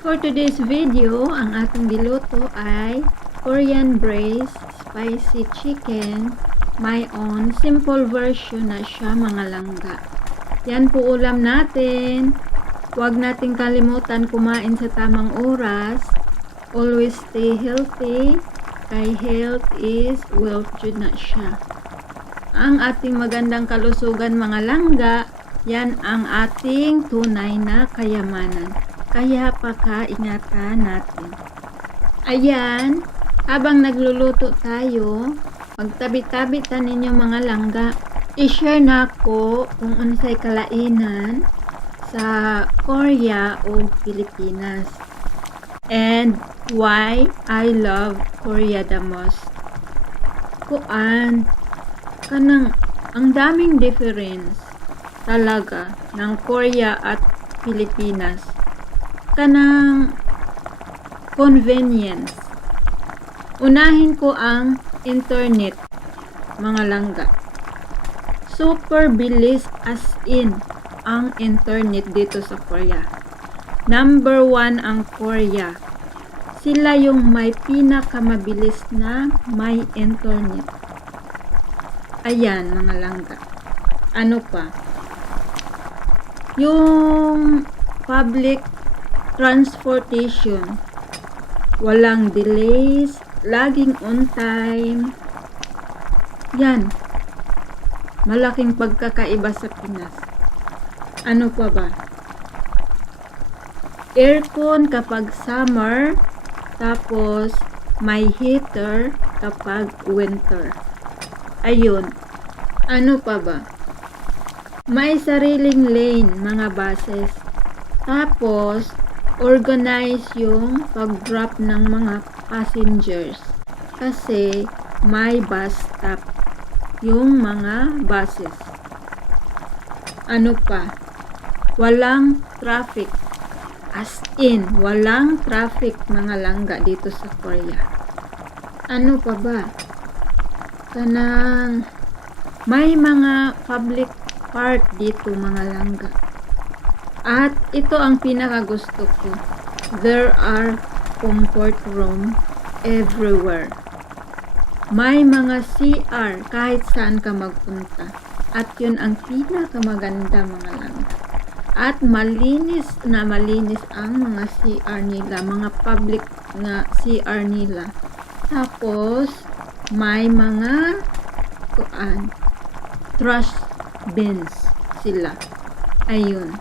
For today's video, ang ating niluto ay Korean braised spicy chicken. My own simple version na siya, mga langga. Yan po ulam natin. Huwag nating kalimutan kumain sa tamang oras. Always stay healthy. Kay health is wealth, jud na siya. Ang ating magandang kalusugan, mga langga, yan ang ating tunay na kayamanan. Kaya pakaingatan natin. Ayan, habang nagluluto tayo, magtabi-tabi ta ninyo, mga langga. I-share na ko kung unsay kalainan sa Korea o Pilipinas. And why I love Korea the most. Kanang ang daming difference talaga ng Korea at Pilipinas. Kanang convenience. Unahin ko ang internet, mga langga. Super bilis as in ang internet dito sa Korea. Number 1 ang Korea. Sila yung may pinakamabilis na may internet. Ayan, mga langga. Ano pa? Yung public transportation. Walang delays, laging on time. Yan. Malaking pagkakaiba sa Pinas. Ano pa ba? Aircon kapag summer, tapos may heater kapag winter. Ayun. Ano pa ba? May sariling lane, mga buses. Tapos, organize yung pag-drop ng mga passengers. Kasi may bus stop yung mga buses. Ano pa? Walang traffic. As in, walang traffic, mga langga, dito sa Korea. Ano pa ba? Kanang may mga public park dito, mga langga. At ito ang pinakagusto ko. There are comfort room everywhere. May mga CR kahit saan ka magpunta. At yun ang pinakamaganda, mga langga. At malinis ang mga CR nila, mga public na CR nila. Tapos may mga trash bins sila. Ayun.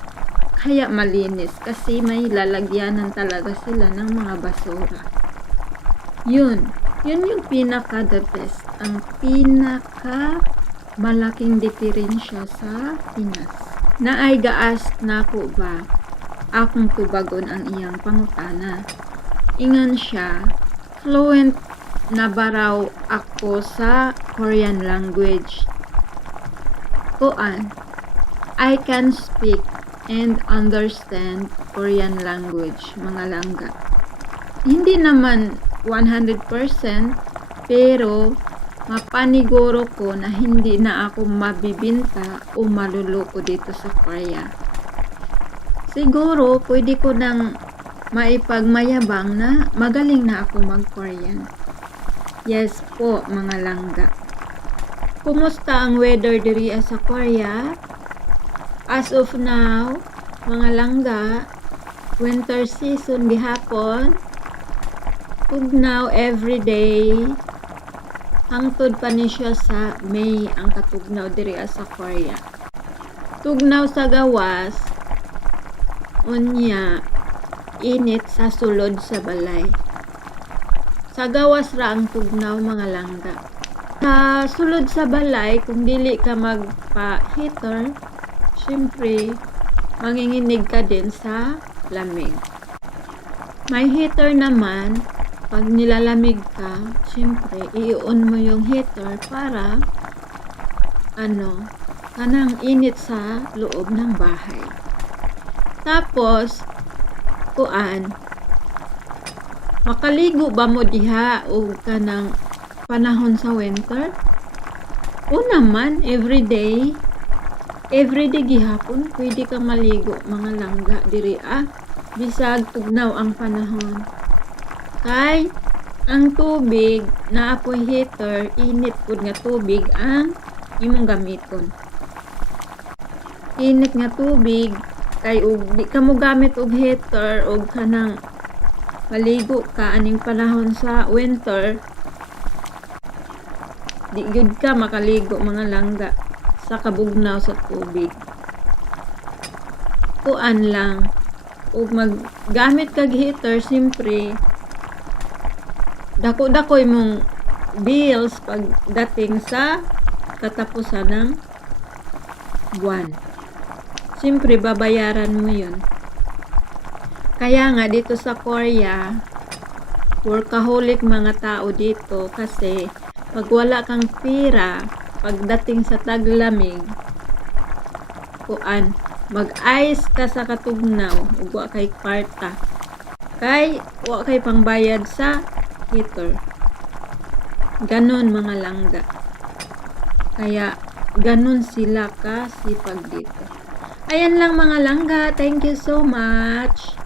Kaya malinis kasi may lalagyanan talaga sila ng mga basura. Yun yung pinaka the best. Ang pinaka malaking diferensya sa Pinas. Naay gaas na ko ba akong tubagon ang iyang pangutana. Ingan siya, fluent na baraw ako sa Korean language. I can speak and understand Korean language, mga langga. Hindi naman 100%, pero mapaniguro ko na hindi na ako mabibinta o maluloko dito sa Korea. Siguro, pwede ko nang maipagmayabang na magaling na ako mag-Korean. Yes po, mga langga. Kumusta ang weather diri sa Korea? As of now, mga langga, winter season gihapon. Tugnaw everyday. Hangtod pa ni siya sa May ang katugnaw diri sa Korea. Tugnaw sa gawas, unya init sa sulod sa balay. Sa gawas ra ang tugnaw, mga langga. Sa sulod sa balay, kung dili ka magpa-heater, siyempre, manginginig ka din sa lamig. May heater naman, pag nilalamig ka, siyempre, i-on mo yung heater para, kanang init sa loob ng bahay. Tapos, makaligo ba mo diha o kanang panahon sa winter? O naman, everyday gihapon pwede kang maligo, mga langga diri bisag tugnaw ang panahon. Kay ang tubig na apoy heater, init pud nga tubig ang imong gamiton. Init nga tubig kay ug di ka mo gamit og heater og kanang maligo ka aning panahon sa winter, di gyud ka makaligo mga langga sa kabugnaw sa tubig. Kuan lang, ug maggamit kag heater, simpre dako-dakoy mong bills pagdating sa katapusan ng buwan. Simpre babayaran mo yun. Kaya nga dito sa Korea, workaholic mga tao dito kasi pag wala kang pira pagdating sa taglamig, kuan, mag-ice ka sa katugnaw ug wa kay kwarta. Kay wa kay pangbayad sa heater. Ganon mga langga. Kaya ganon sila kasipag dito. Ayan lang mga langga. Thank you so much.